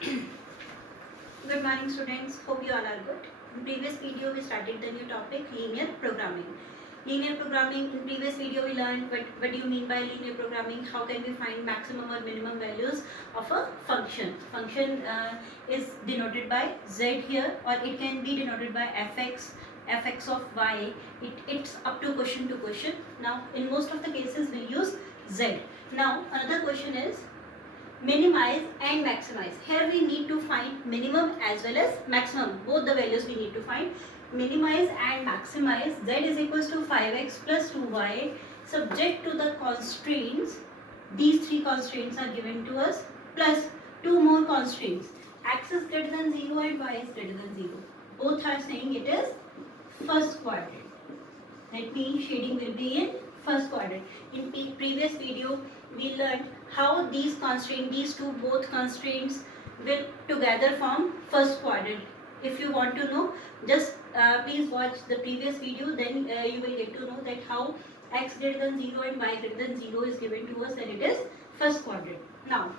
Good morning students, hope you all are good. In previous video we started the new topic linear programming. Linear programming, in previous video we learned what do you mean by linear programming, how can we find maximum or minimum values of a function. Function is denoted by z here, or it can be denoted by fx of y. It's up to question to question. Now in most of the cases we use z. Now another question is minimize and maximize. Here we need to find minimum as well as maximum, both the values we need to find. Minimize and maximize. Z is equals to 5x plus 2y subject to the constraints. These three constraints are given to us plus two more constraints. X is greater than 0 and y is greater than 0. Both are saying it is first quadrant. That means shading will be in first quadrant. In previous video we learned how these constraints, these two both constraints will together form first quadrant. If you want to know, just please watch the previous video, then you will get to know that how x greater than 0 and y greater than 0 is given to us and it is first quadrant. Now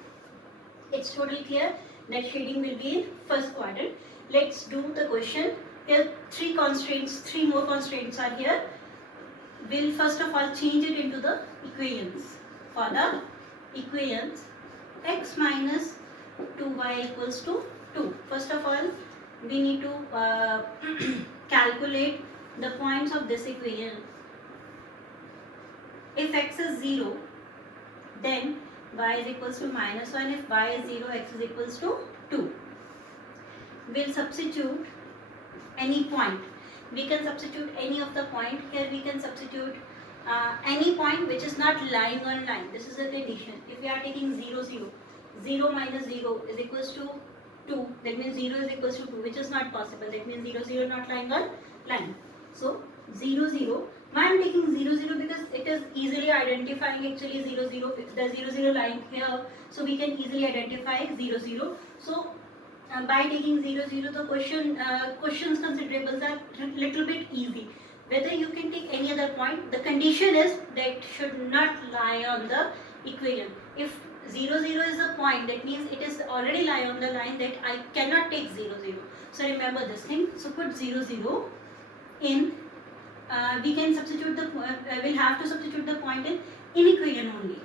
it's totally clear that shading will be in first quadrant. Let's do the question. Here three more constraints are here. We'll first of all change it into the equations. For the equations, x minus 2y equals to 2. First of all, we need to calculate the points of this equation. If x is 0, then y is equals to minus 1. If y is 0, x is equals to 2. We'll substitute any point. We can substitute any of the point. Here we can substitute any point which is not lying on line. This is a condition. If we are taking 0, 0, 0 minus 0 is equals to 2. That means 0 is equals to 2, which is not possible. That means 0, 0 not lying on line. So 0, 0. Why I am taking 0, 0? Because it is easily identifying actually 0, 0. The 0, 0 lying here. So we can easily identify 0, 0. So by taking 0, 0, the questions considerables are little bit easy. Whether you can take any other point, the condition is that should not lie on the equation. If 0, 0 is a point, that means it is already lie on the line, that I cannot take 0, 0. So remember this thing. So put 0, 0 in. We can substitute the, we'll have to substitute the point in equation only.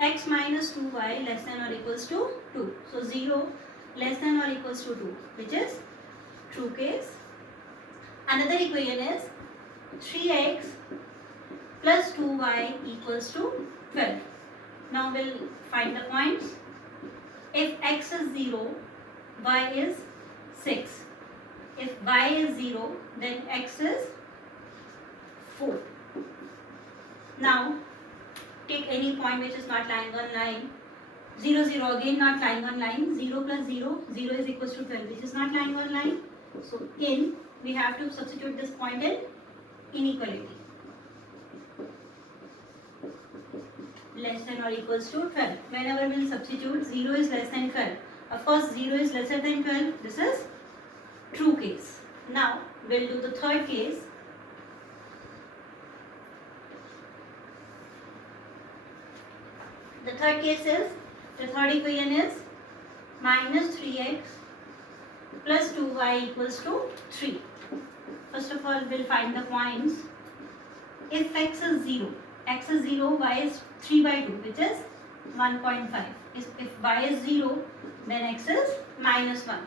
X minus 2y less than or equals to 2. So 0 less than or equals to 2, which is true case. Another equation is 3x plus 2y equals to 12. Now we'll find the points. If x is 0, y is 6. If y is 0, then x is 4. Now take any point which is not lying on line. 0, 0 again not lying on line. 0 plus 0, 0 is equals to 12, which is not lying on line. So we have to substitute this point in inequality. Less than or equals to 12. Whenever we will substitute, 0 is less than 12. Of course 0 is lesser than 12. This is true case. Now we'll do the third case. The third case is, the third equation is minus 3x plus 2y equals to 3. First of all, we'll find the points. If x is 0, y is 3 by 2, which is 1.5. If y is 0, then x is minus 1.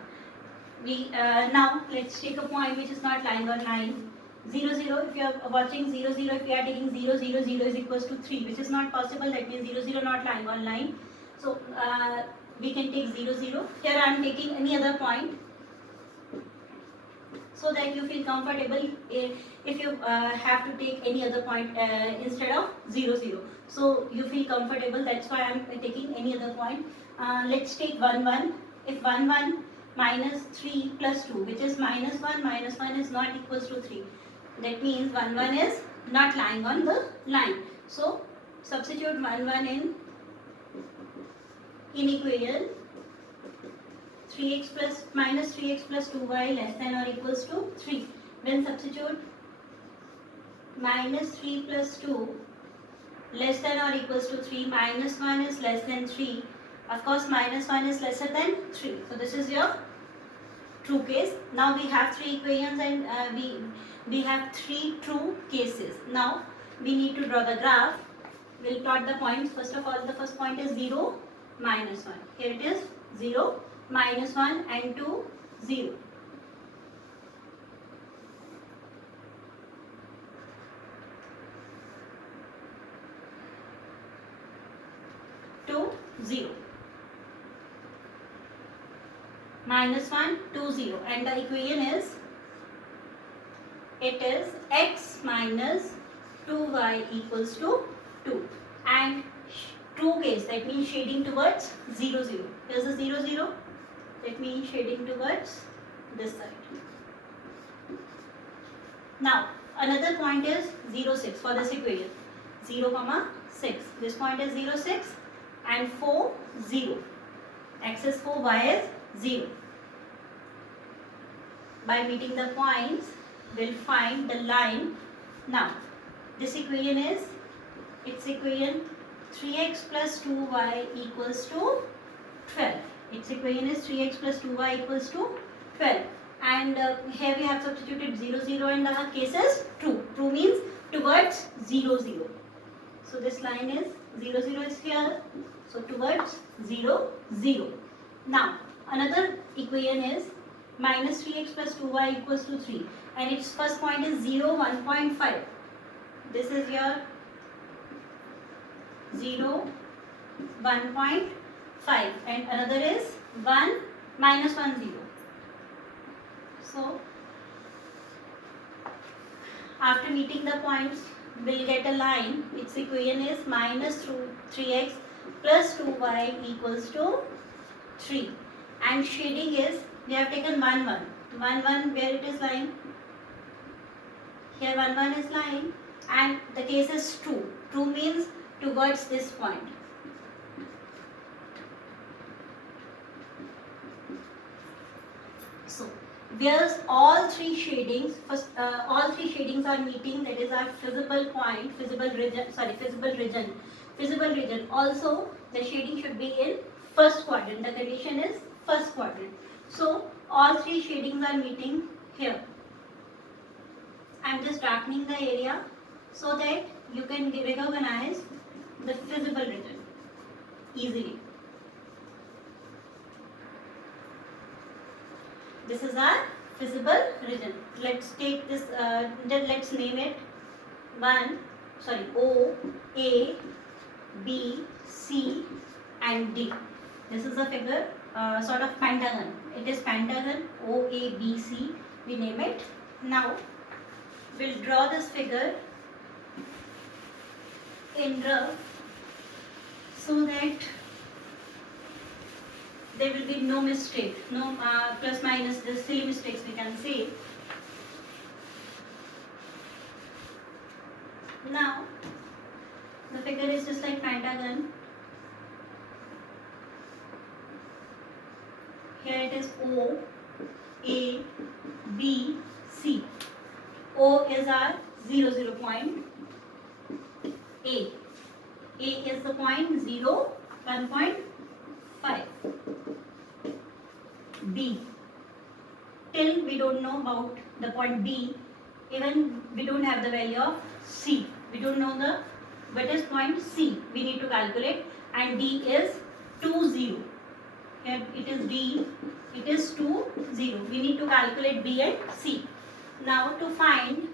Now let's take a point which is not lying on line. 0, 0, if you are watching 0, 0, if you are taking 0, 0, 0 is equals to 3, which is not possible. That means 0, 0 not lying on line. So we can take 0, 0. Here I am taking any other point, so that you feel comfortable if you have to take any other point instead of 0, 0. So you feel comfortable, that's why I am taking any other point. Let's take 1, 1. If 1, 1 minus 3 plus 2, which is minus 1 is not equals to 3. That means 1, 1 is not lying on the line. So substitute 1, 1 in equation. 3x plus minus 3x plus 2y less than or equals to 3. Then substitute minus 3 plus 2 less than or equals to 3. Minus 1 is less than 3. Of course, minus 1 is lesser than 3. So this is your true case. Now we have 3 equations and we have 3 true cases. Now we need to draw the graph. We'll plot the points. First of all, the first point is 0, minus 1. Here it is 0, minus 1 and 2, 0. 2, 0. Minus 1, 2, 0. And the equation is, it is x minus 2y equals to 2. And true case, that means shading towards 0, 0. Here's a 0, 0. That means shading towards this side. Now, another point is 0, 6 for this equation. 0, 6. This point is 0, 6 and 4, 0. X is 4, y is 0. By meeting the points, we'll find the line. Now, this equation is, its equation 3x plus 2y equals to 12. Its equation is 3x plus 2y equals to 12. And here we have substituted 0, 0 and our case is true. True means towards 0, 0. So this line is 0, 0 is here. So towards 0, 0. Now another equation is minus 3x plus 2y equals to 3. And its first point is 0, 1.5. This is your 0, 1.5. And another is 1, minus 1, 0. So, after meeting the points, we'll get a line. Its equation is minus 3x plus 2y equals to 3. And shading is, we have taken 1, 1. 1, 1, where it is lying? Here 1, 1 is lying. And the case is true. True means towards this point. So, whereas all three shadings, all three shadings are meeting, that is our visible point, visible region. Also, the shading should be in first quadrant. The condition is first quadrant. So, all three shadings are meeting here. I am just darkening the area so that you can recognize the visible region easily. This is our visible region. Let's take this, let's name it O, A, B, C and D. This is a figure, sort of pentagon. It is pentagon O, A, B, C. We name it. Now, we'll draw this figure in rough so that there will be no mistake, no plus minus, the silly mistakes we can say. Now, the figure is just like pentagon. Here it is O, A, B, C. O is our 0, 0 point. A is the point 0, 1.5. B, till we don't know about the point B, even we don't have the value of C. We don't know the wettest point C. We need to calculate, and D is 2, 0. Here it is D, it is 2, 0. We need to calculate B and C. Now to find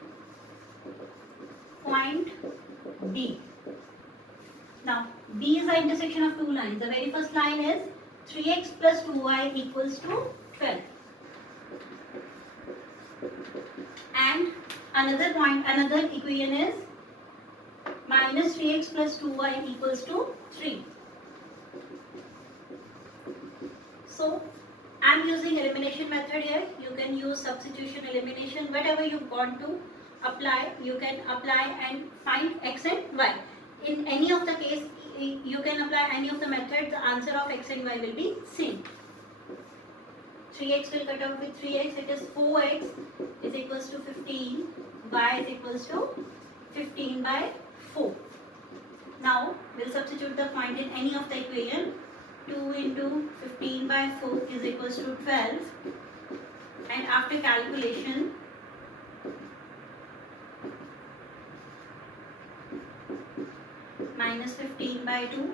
point B. Now B is the intersection of two lines. The very first line is 3x plus 2y equals to 12. And another point, another equation is minus 3x plus 2y equals to 3. So, I am using elimination method here. You can use substitution, elimination, whatever you want to apply, you can apply and find x and y. In any of the case, you can apply any of the methods, the answer of x and y will be same. 3x will cut out with 3x, it is 4x is equals to 15, y is equals to 15 by 4. Now, we'll substitute the point in any of the equation. 2 into 15 by 4 is equals to 12, and after calculation minus 15 by 2,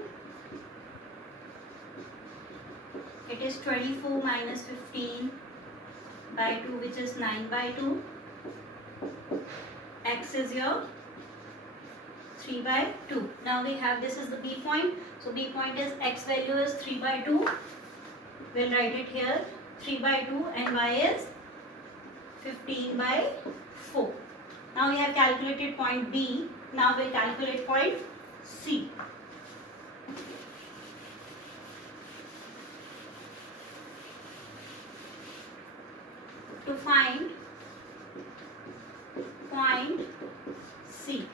it is 24 minus 15 by 2, which is 9 by 2. X is your 3 by 2. Now we have, this is the B point. So B point is X value is 3 by 2. We'll write it here, 3 by 2, and Y is 15 by 4. Now we have calculated point B. Now we'll calculate point C. To find point C.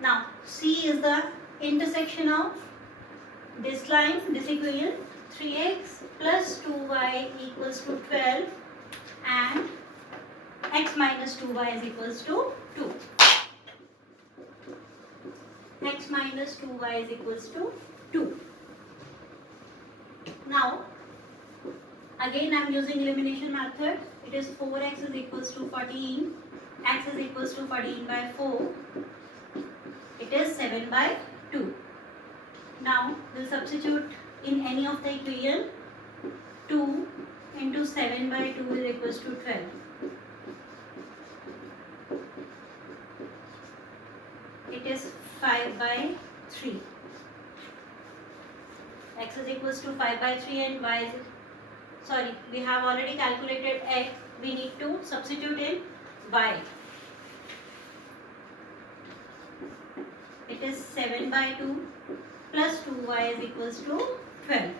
Now C is the intersection of this line, this equation, 3x plus 2y equals to 12, and x minus 2y is equals to 2. X minus 2y is equals to 2. Now again I am using elimination method. It is 4x is equals to 14, x is equals to 14 by 4, it is 7 by 2. Now we'll substitute in any of the equation. 2 into 7 by 2 is equals to 12. It is 5 by 3. X is equals to 5 by 3 and y is, sorry, we have already calculated x, we need to substitute in y. It is 7 by 2 plus 2y is equals to 12.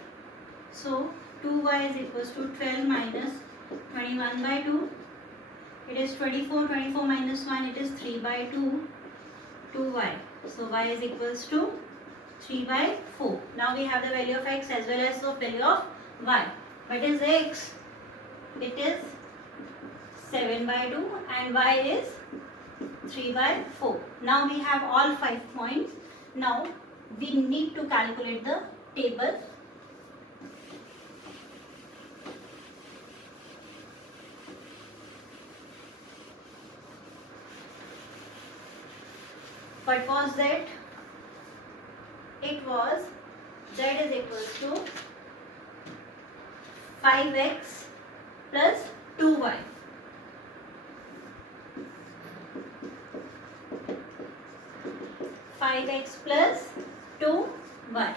So 2y is equals to 12 minus 21 by 2. It is 24, 24 minus 1, it is 3 by 2, 2y. So y is equals to 3 by 4. Now we have the value of x as well as the value of y. What is x? It is 7 by 2 and y is 3 by 4. Now we have all 5 points. Now we need to calculate the table. What was that? It was z is equals to 5x plus 2y. X plus 2y.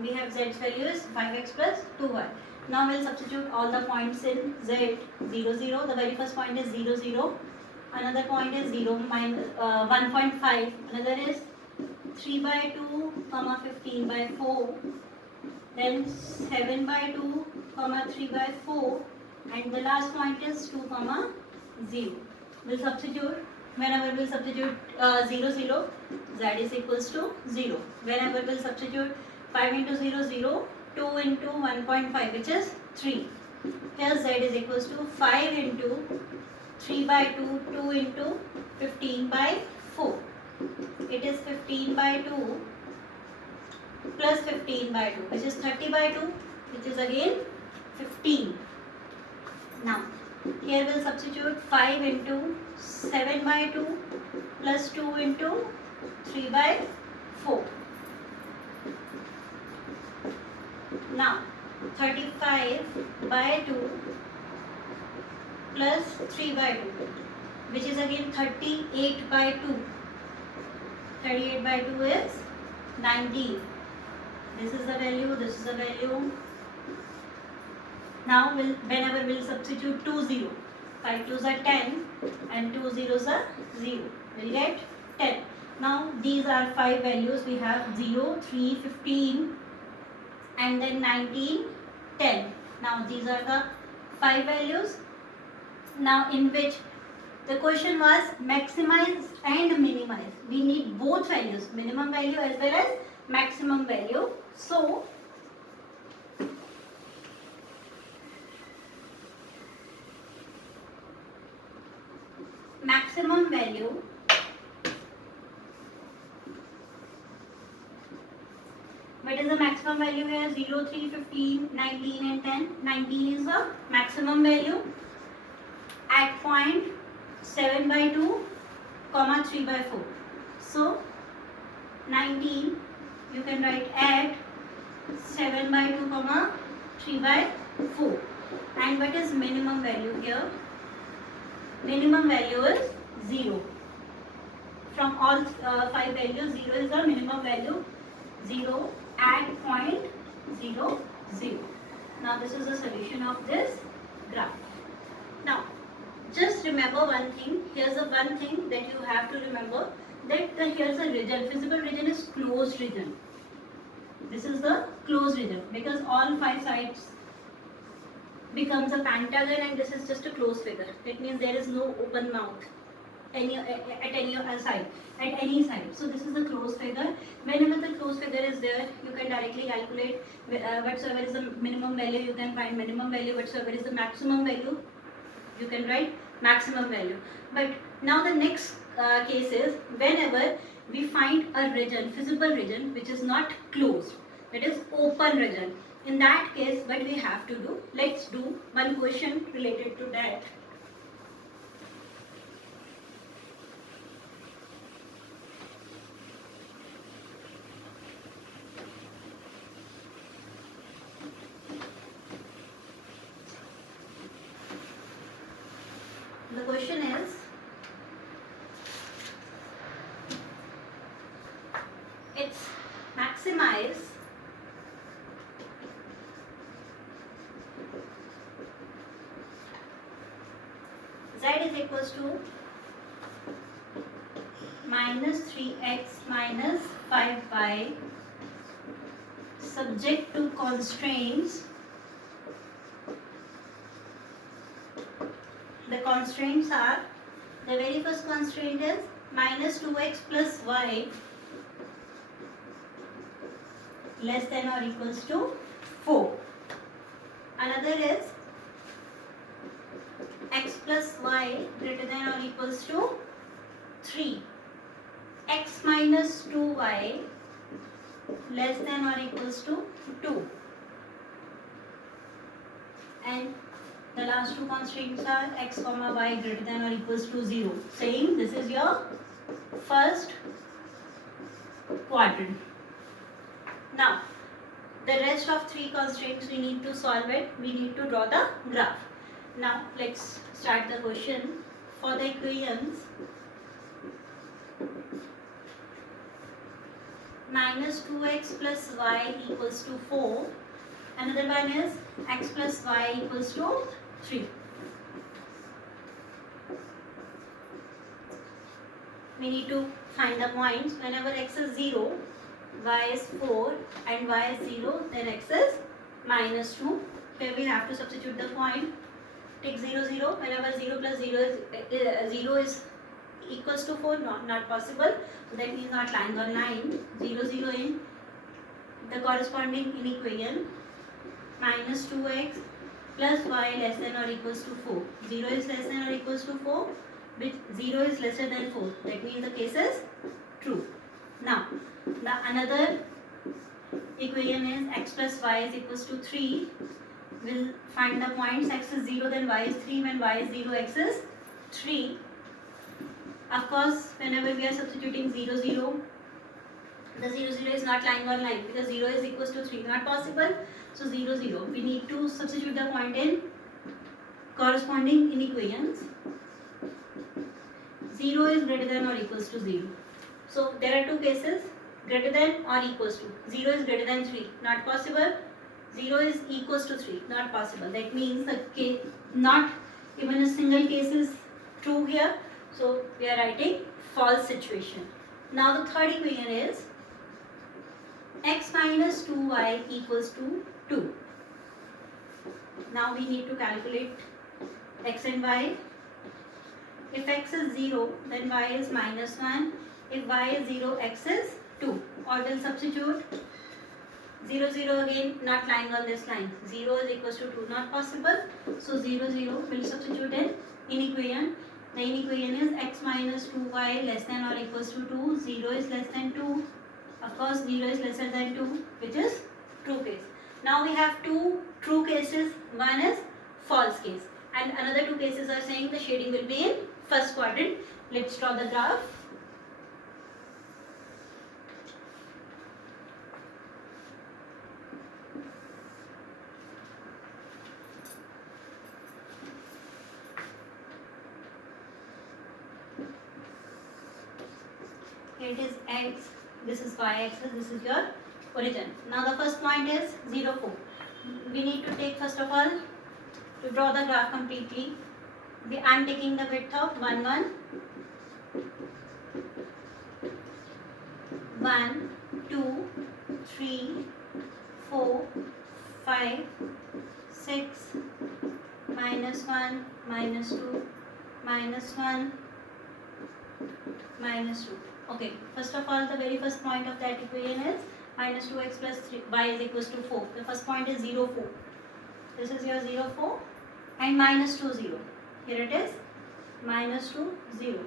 We have z's value is 5x plus 2y. Now we'll substitute all the points in z. 0, 0. The very first point is 0, 0. Another point is 0 minus 1.5. Another is 3 by 2, comma 15 by 4. Then 7 by 2, comma 3 by 4. And the last point is 2, comma 0. We'll substitute. Whenever we'll substitute 0, 0, z is equals to 0. Whenever we'll substitute 5 into 0, 0, 2 into 1.5, which is 3. Here z is equals to 5 into 3 by 2, 2 into 15 by 4. It is 15 by 2 plus 15 by 2, which is 30 by 2, which is again 15. Now, here we'll substitute 5 into 7 by 2 plus 2 into 3 by 4. Now, 35 by 2 plus 3 by 2, which is again 38 by 2. 38 by 2 is 19. This is the value, this is the value. Now, whenever we'll substitute 2 0, 5 2s are 10 and 2 0s are 0. We'll get 10. Now, these are 5 values. We have 0, 3, 15 and then 19, 10. Now, these are the 5 values. Now, in which the question was maximize and minimize. We need both values, minimum value as well as maximum value. So, maximum value what is the maximum maximum value here 0, 3, 15, 19 and 10. 19 is the maximum value at point 7 by 2, comma 3 by 4. So 19 you can write at 7 by 2, comma 3 by 4. And what is minimum value here? Minimum value is 0. From all 5 values, 0 is the minimum value. 0 at point 0, 0. Now this is the solution of this graph. Now just remember one thing. Here's the one thing that you have to remember, that here's a region. Feasible region is closed region. This is the closed region because all 5 sides becomes a pentagon and this is just a closed figure. That means there is no open mouth at any side. So this is the closed figure. Whenever the closed figure is there, you can directly calculate whatsoever is the minimum value, you can find minimum value. Whatsoever is the maximum value, you can write maximum value. But now the next case is whenever we find a region, feasible region, which is not closed, it is open region. In that case, what we have to do, let's do one question related to that. The question is, it's maximize z is equals to minus 3x minus 5y subject to constraints. The constraints are, the very first constraint is minus 2x plus y less than or equals to 4. Another is x plus y greater than or equals to 3. X minus 2y less than or equals to 2. And the last two constraints are x comma y greater than or equals to 0, saying this is your first quadrant. Now, the rest of 3 constraints we need to solve it. We need to draw the graph. Now, let's start the question. For the equations minus 2x plus y equals to 4. Another one is x plus y equals to 3. We need to find the points. Whenever x is 0, y is 4 and y is 0, then x is minus 2. Here we have to substitute the point. Take 0, 0. Whenever 0 plus 0 is equals to 4, not possible. So that means not lying on line. 0, 0 in the corresponding inequation. Minus 2x plus y less than or equals to 4. 0 is less than or equals to 4, which 0 is lesser than 4. That means the case is true. Now, the another equation is x plus y is equals to 3. We'll find the points. X is 0, then y is 3. When y is 0, x is 3. Of course, whenever we are substituting 0, 0, the 0, 0 is not lying on line because 0 is equals to 3. Not possible. So 0, 0. We need to substitute the point in corresponding inequations. 0 is greater than or equals to 0. So there are two cases, greater than or equals to. 0 is greater than 3. Not possible. 0 is equals to 3. Not possible. That means the case, not even a single case is true here. So we are writing false situation. Now the third equation is x minus 2y equals to 2. Now we need to calculate x and y. If x is 0, then y is minus 1. If y is 0, x is 2. Or we'll substitute 0, 0 again, not lying on this line. 0 is equals to 2, not possible. So 0, 0 will substitute in inequation. The inequation is x minus 2y less than or equals to 2. 0 is less than 2. Of course, 0 is lesser than 2, which is true case. Now we have two true cases, one is false case, and another two cases are saying the shading will be in first quadrant. Let's draw the graph. Here it is x, this is y axis, this is your origin. Now the first point is 0, 4. We need to take first of all, to draw the graph completely, I am taking the width of 1, 1, 1, 2, 3, 4, 5, 6, minus 1, minus 2, minus 1, minus 2. Okay, first of all, the very first point of that equation is minus 2x plus 3, y is equals to 4. The first point is 0, 4. This is your 0, 4 and minus 2, 0. Here it is minus 2, 0.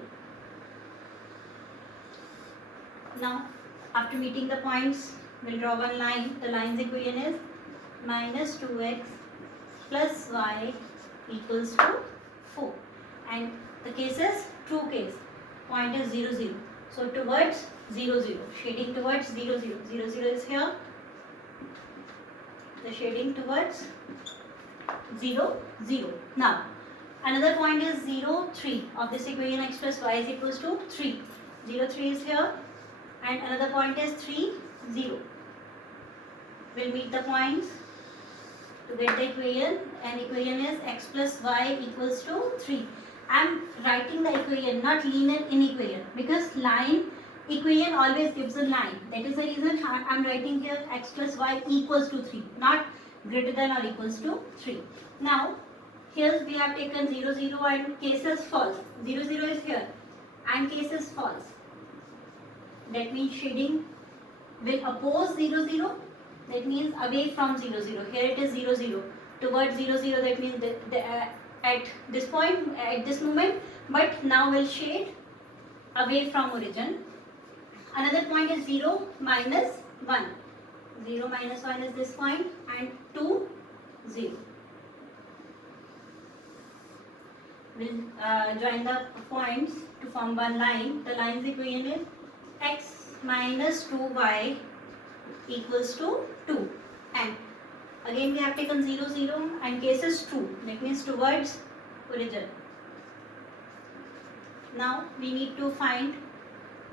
Now, after meeting the points, we'll draw one line. The line's equation is minus 2x plus y equals to 4. And the case is true case. Point is 0, 0. So towards 0, 0. Shading towards 0, 0. 0, 0 is here. The shading towards 0, 0. Now, another point is 0, 3 of this equation x plus y is equals to 3. 0, 3 is here. And another point is 3, 0. We'll meet the points to get the equation, and equation is x plus y equals to 3. I am writing the equation, not linear inequation, because line equation always gives a line. That is the reason I am writing here x plus y equals to 3, not greater than or equals to 3. Now, here we have taken 0, 0 and case is false. 0, 0 is here and case is false. That means shading will oppose 0, 0. That means away from 0, 0. Here it is 0, 0. Towards 0, 0, that means at this point, at this moment, but now will shade away from origin. Another point is 0, minus 1. 0, minus 1 is this point, and 2, 0. We'll join the points to form one line. The line's equation is x minus 2y equals to 2. And again we have taken 0, 0 and case is true. That means towards origin. Now we need to find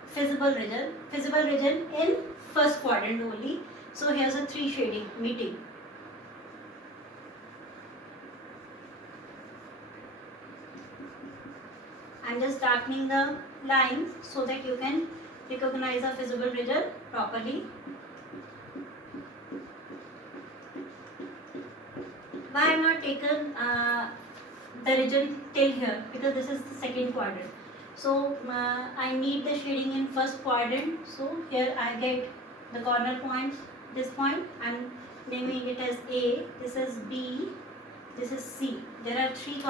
feasible region. Feasible region in first quadrant only. So here's a 3 shading meeting. I'm just darkening the lines so that you can recognize a feasible region properly. Why I have not taken the region till here? Because this is the second quadrant. So I need the shading in first quadrant. So here I get the corner points. This point I'm naming it as A. This is B. This is C. There are three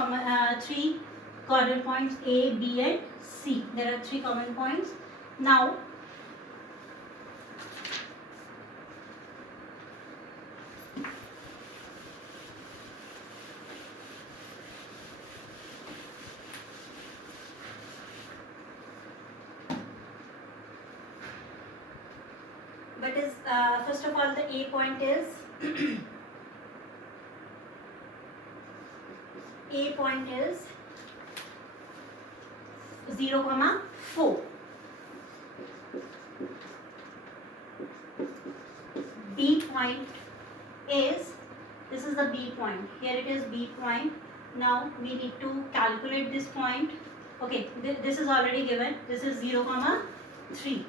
corner points A, B and C. There are 3 common points. Now but is first of all the A point is A point is 0, 4. B point is, this is the B point. Here it is B point. Now we need to calculate this point. Okay, this is already given. This is 0, 3.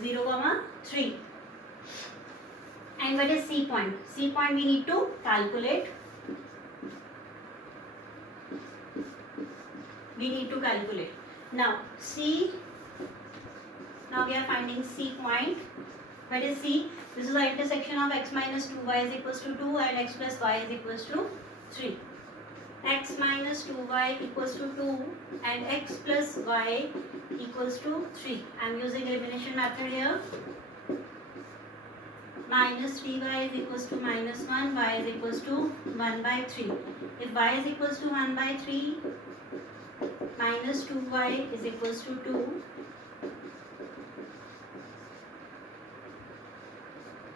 0, 3. And what is C point? C point we need to calculate. We need to calculate. Now C, now we are finding C point. What is C? This is the intersection of x minus 2y is equals to 2 and x plus y is equals to 3. X minus 2y equals to 2 and x plus y equals to 3. I am using elimination method here. minus 3y is equals to minus 1, y is equals to 1 by 3. If y is equals to 1 by 3, minus 2y is equals to 2,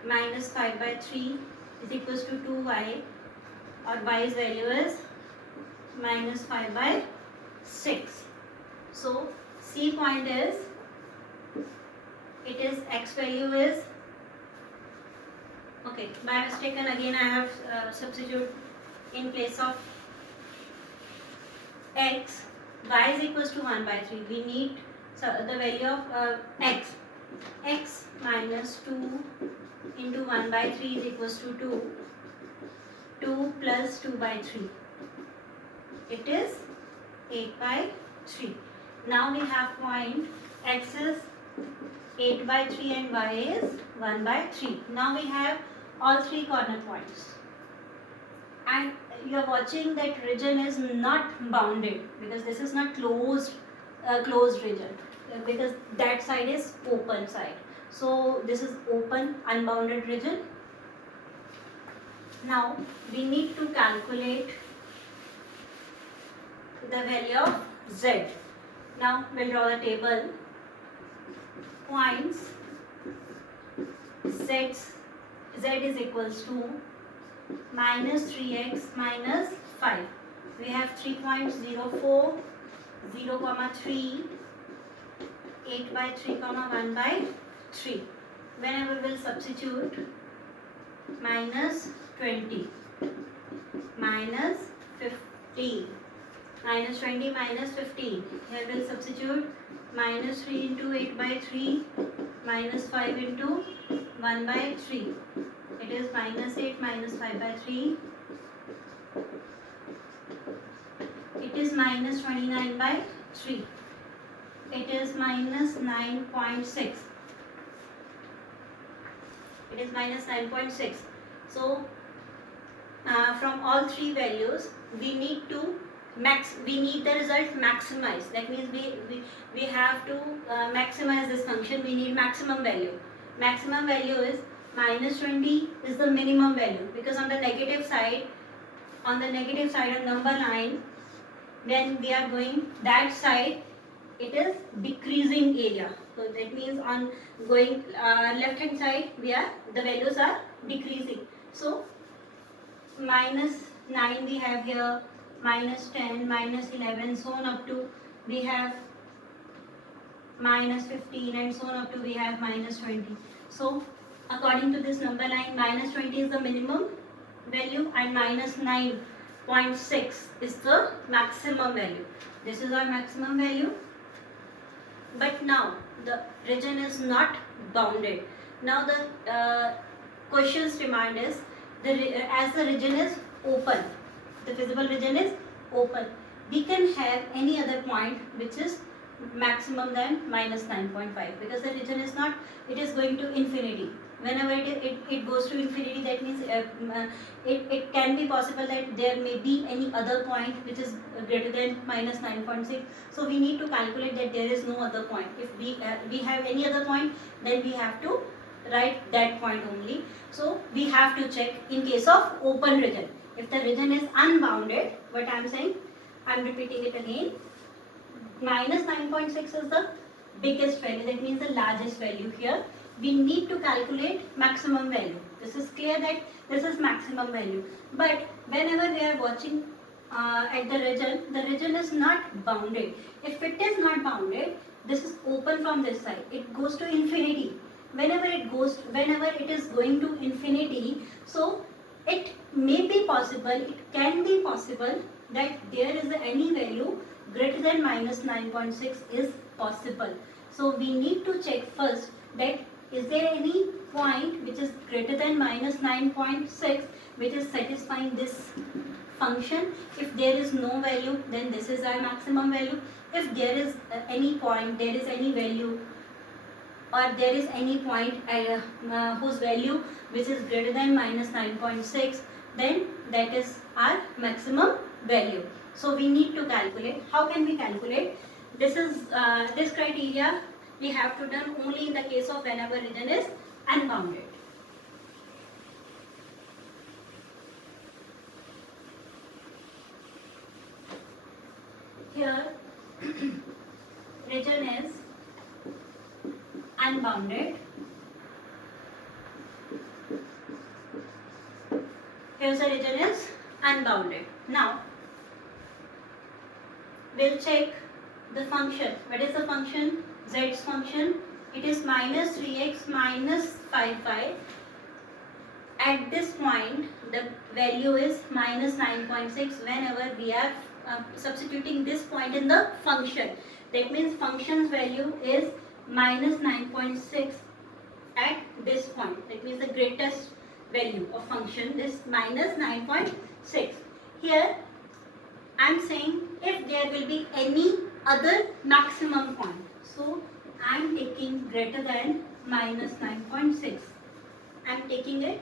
minus 5 by 3 is equals to 2y, or y's value is minus 5 by 6. So C point is, it is x value is, okay, by mistake and again I have substitute in place of x, y is equals to 1 by 3. We need the value of x minus 2 into 1 by 3 is equals to 2 plus 2 by 3. It is 8 by 3. Now we have point x is 8 by 3 and y is 1 by 3. Now we have all three corner points. And you are watching that region is not bounded because this is not closed region, because that side is open side. So this is open unbounded region. Now we need to calculate the value of z. Now we'll draw the table. Points z is equals to minus 3x minus 5. We have 3 points 0, 4, 0, 3, 8 by 3, 1 by 3. Whenever we'll substitute minus 20, minus 15, minus 20, minus 15. Here we'll substitute minus 3 into 8 by 3, minus 5 into 1 by 3. It is minus 8 minus 5 by 3. It is minus 29 by 3. It is minus 9.6. It is minus 9.6. So from all three values we need to we need the result maximize. That means we have to maximize this function. We need maximum value. Maximum value is minus 20 is the minimum value, because on the negative side on number line, when we are going that side, it is decreasing area. So that means on going left hand side, the values are decreasing. So minus 9 we have here, minus 10, minus 11, so on up to we have minus 15, and so on up to we have minus 20. So according to this number line, minus 20 is the minimum value and minus 9.6 is the maximum value. This is our maximum value. But now the region is not bounded. Now the question's demand is, as the region is open, the visible region is open, we can have any other point which is maximum than minus 9.5, because the region is not, it is going to infinity. Whenever it goes to infinity, that means it can be possible that there may be any other point which is greater than minus 9.6. So we need to calculate that there is no other point. If we have any other point, then we have to write that point only. So we have to check in case of open region. If the region is unbounded, what I am saying, I am repeating it again, minus 9.6 is the biggest value, that means the largest value here. We need to calculate maximum value. This is clear that this is maximum value. But whenever we are watching at the region is not bounded. If it is not bounded, this is open from this side. It goes to infinity. Whenever it is going to infinity, so it may be possible, it can be possible that there is any value greater than minus 9.6 is possible. So we need to check first that is there any point which is greater than minus 9.6 which is satisfying this function. If there is no value, then this is our maximum value. If there is any point, there is any value, or there is any point whose value which is greater than minus 9.6, then that is our maximum value. So we need to calculate. How can we calculate? This is this criteria we have to done only in the case of whenever region is unbounded. region is unbounded. Here's the region is unbounded. Now we'll check the function. What is the function? Z's function. It is minus 3x minus 5y. At this point, the value is minus 9.6 whenever we are substituting this point in the function. That means function's value is minus 9.6 at this point. That means the greatest value of function is minus 9.6. Here I am saying if there will be any other maximum point. So I am taking greater than minus 9.6. I am taking it.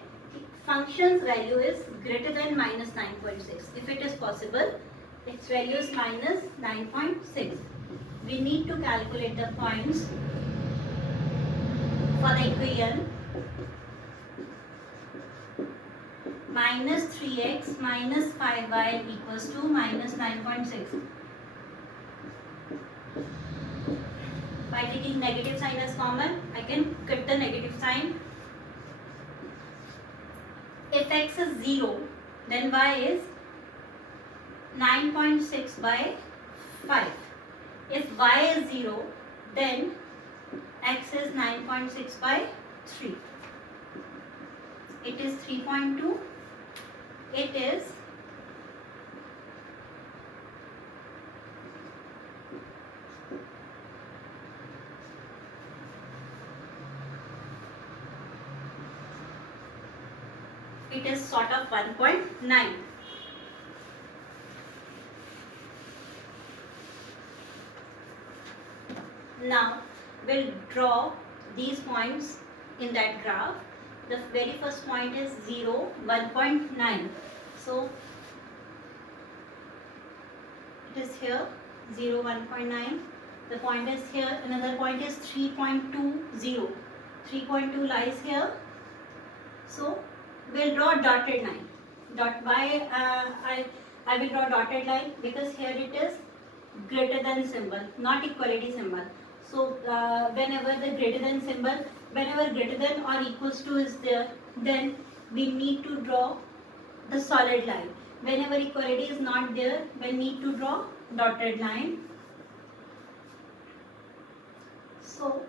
Function's value is greater than minus 9.6. If it is possible, its value is minus 9.6. We need to calculate the points for the equation. Minus 3x minus 5y equals to minus 9.6. By taking negative sign as common, I can cut the negative sign. If x is 0, then y is 9.6 by 5. If y is 0, then x is 9.6 by 3. It is 3.2. It is sort of 1.9. Now we'll draw these points in that graph. The very first point is 0, 1.9. So it is here 0, 1.9. The point is here. Another point is 3.20. 3.2 lies here. So we'll draw dotted line. I will draw dotted line because here it is greater than symbol, not equality symbol. So whenever the greater than symbol, whenever greater than or equals to is there, then we need to draw the solid line. Whenever equality is not there, we need to draw dotted line. So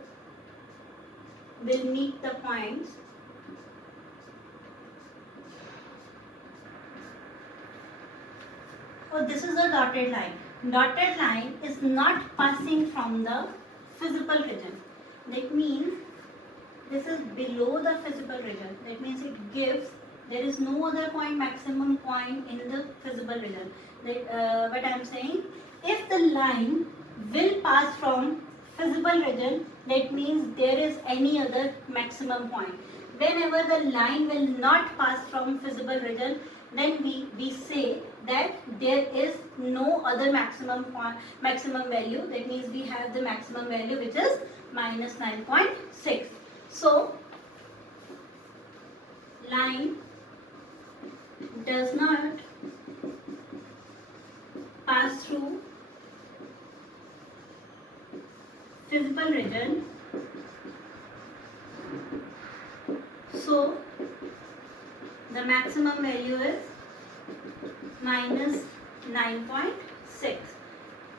we'll meet the points. So this is a dotted line. Dotted line is not passing from the physical region. That means this is below the physical region. That means it gives, there is no other point, maximum point in the physical region. What I am saying, if the line will pass from physical region, that means there is any other maximum point. Whenever the line will not pass from physical region, then we say that there is no other maximum value. That means we have the maximum value which is minus 9.6. So line does not pass through physical region. So the maximum value is minus 9.6.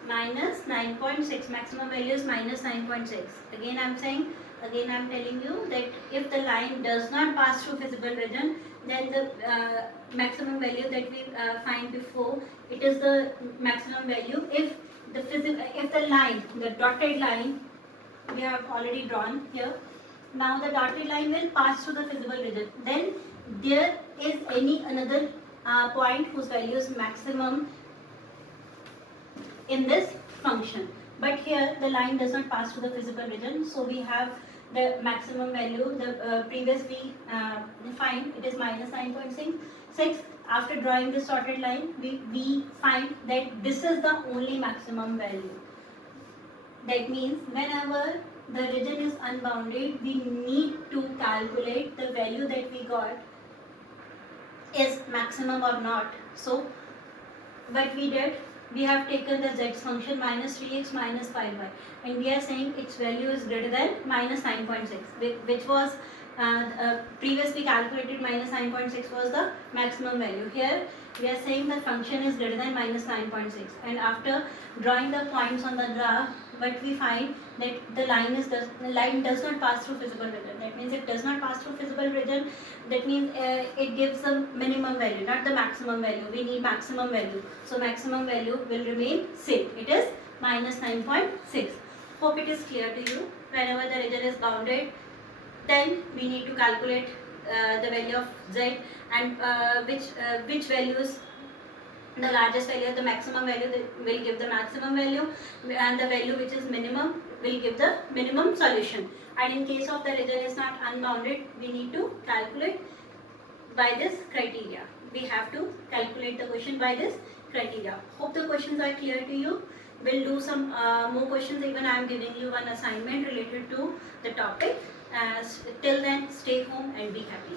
Minus 9.6. Maximum value is minus 9.6. Again I am telling you that if the line does not pass through physical region, then the maximum value that we find before, it is the maximum value. If the line, the dotted line, we have already drawn here. Now the dotted line will pass through the physical region. Then there is another point whose value is maximum in this function. But here the line does not pass through the physical region. So we have the maximum value. The previous we find it is minus 9.6. After drawing this dotted line, we find that this is the only maximum value. That means whenever the region is unbounded, we need to calculate the value that we got is maximum or not. So what we did, we have taken the z function minus 3x minus 5y, and we are saying its value is greater than minus 9.6, which was previously calculated. Minus 9.6 was the maximum value. Here we are saying the function is greater than minus 9.6, and after drawing the points on the graph, what we find that the line does not pass through feasible region. That means it does not pass through feasible region. That means it gives the minimum value, not the maximum value. We need maximum value, so maximum value will remain same. It is minus 9.6. Hope it is clear to you. Whenever the region is bounded, then we need to calculate the value of z, and which values, the largest value, the maximum value, will give the maximum value, and the value which is minimum will give the minimum solution. And in case of the region is not unbounded, we need to calculate by this criteria. We have to calculate the question by this criteria. Hope the questions are clear to you. We'll do some more questions. Even I am giving you one assignment related to the topic. Till then, stay home and be happy.